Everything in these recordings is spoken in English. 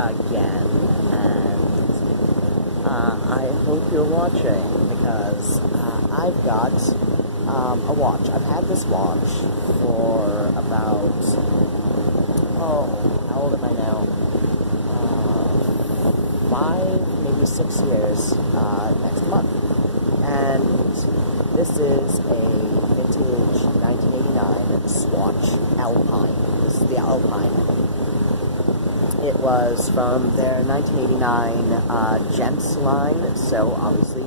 again, and I hope you're watching, because I've got a watch. I've had this watch for about, how old am I now? 5, maybe 6 years next month. And this is a vintage 1989 Swatch Alpine. This is the Alpine. It was from their 1989 Gents line, so obviously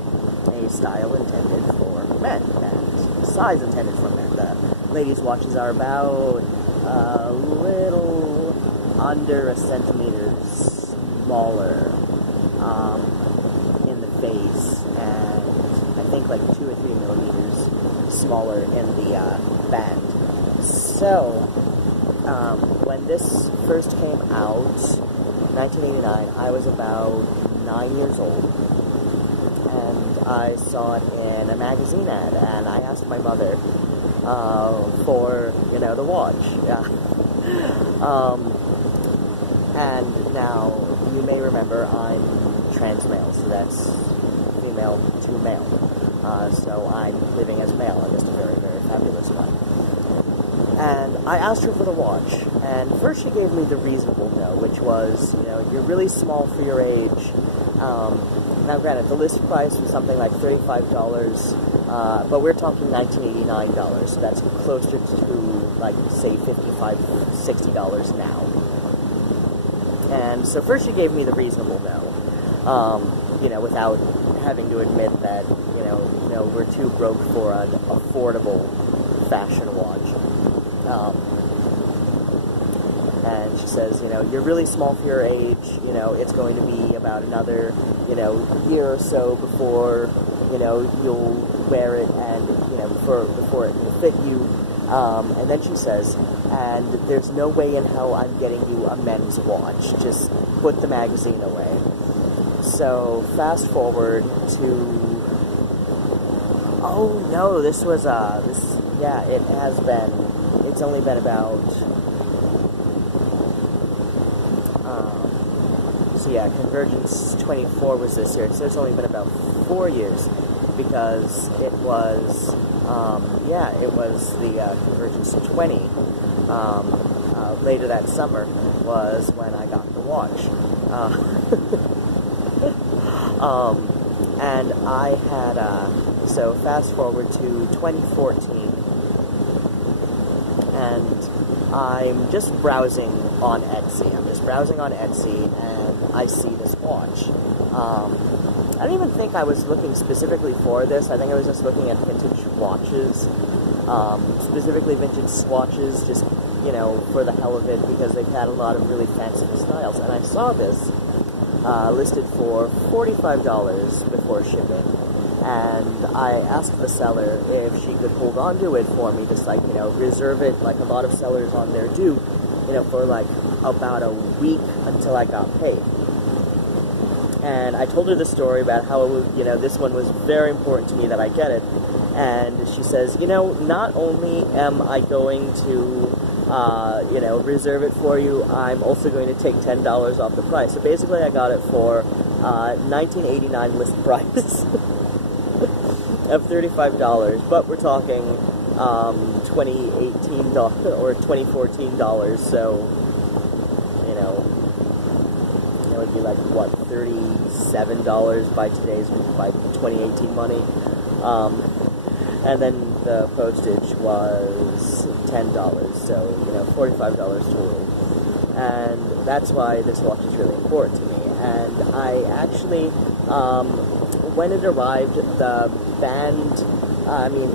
a style intended for men, and size intended for men. The ladies' watches are about a little under a centimeter smaller in the face, and I think like 2 or 3 millimeters smaller in the band. So, when this first came out, 1989, I was about 9 years old, and I saw it in a magazine ad, and I asked my mother for, the watch. Yeah. And now, you may remember, I'm trans male, so that's female to male. So I'm living as male, and just a very, very fabulous one. And I asked her for the watch, and first she gave me the reasonable no, which was, you're really small for your age. Now granted, the list price was something like $35, but we're talking $1989, so that's closer to, like, say, $55, $60 now. And so first she gave me the reasonable no, without having to admit that, we're too broke for an affordable fashion watch. And she says, you're really small for your age, it's going to be about another, year or so before, you'll wear it and, before it can fit you. And then she says, and there's no way in hell I'm getting you a men's watch. Just put the magazine away. So, fast forward to... Oh, no, this was, it has been... It's only been about... Convergence 24 was this year, so it's only been about 4 years, because it was... it was the Convergence 20. Later that summer was when I got the watch. And I had, so fast forward to 2014, and I'm just browsing on Etsy. And I see this watch. I don't even think I was looking specifically for this. I think I was just looking at vintage watches, specifically vintage Swatches, just, for the hell of it, because they've had a lot of really fanciful styles. And I saw this listed for $45 before shipping, and I asked the seller if she could hold on to it for me, just reserve it, like a lot of sellers on there do, for like about a week until I got paid. And I told her the story about how, this one was very important to me that I get it. And she says, not only am I going to, reserve it for you, I'm also going to take $10 off the price. So basically I got it for $19.89 list price of $35. But we're talking $2018 or $2014, so... It would be like, what, $37 by 2018 money. And then the postage was $10, so, $45 total. And that's why this watch is really important to me. And I actually, when it arrived, the band,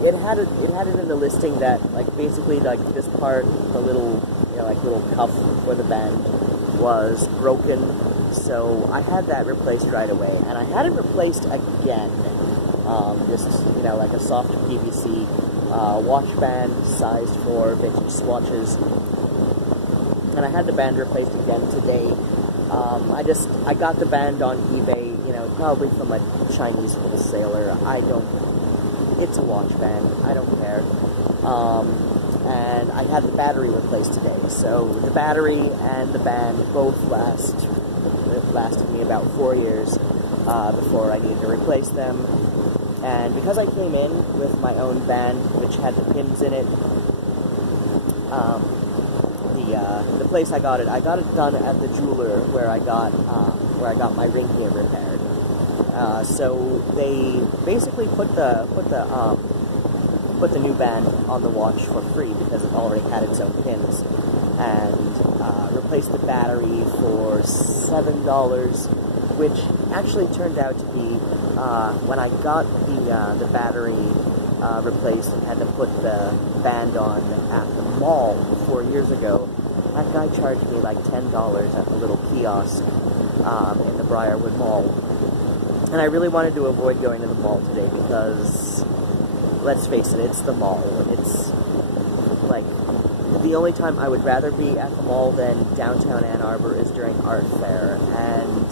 it had it in the listing that, like, basically, like, this part, the little, little cuff for the band was broken. So I had that replaced right away, and I had it replaced again, just, like a soft PVC watch band sized for vintage Swatches, and I had the band replaced again today. I got the band on eBay, probably from a Chinese wholesaler. It's a watch band, I don't care. And I had the battery replaced today, so the battery and the band both last lasted me about 4 years before I needed to replace them. And because I came in with my own band, which had the pins in it, the place I got it done at the jeweler where I got my ring gear repaired. So they basically put the new band on the watch for free because it already had its own pins, and replaced the battery for $7, which actually turned out to be, when I got the battery replaced and had to put the band on at the mall 4 years ago, that guy charged me like $10 at the little kiosk in the Briarwood Mall. And I really wanted to avoid going to the mall today because, let's face it, it's the mall. It's like, the only time I would rather be at the mall than downtown Ann Arbor is during art fair, and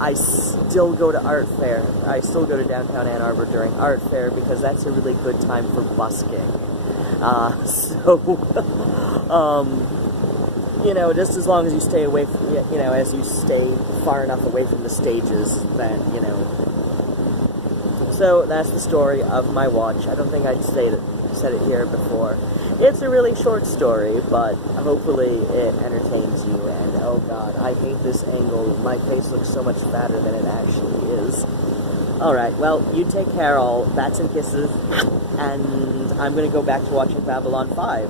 I still go to art fair. I still go to downtown Ann Arbor during art fair because that's a really good time for busking. You know, just as long as you stay away from, you know, as you stay far enough away from the stages, then, you know. So that's the story of my watch. I don't think I'd said it here before. It's a really short story, but hopefully it entertains you. And oh god, I hate this angle. My face looks so much fatter than it actually is. Alright, well, you take care all. Bats and kisses. And I'm gonna go back to watching Babylon 5.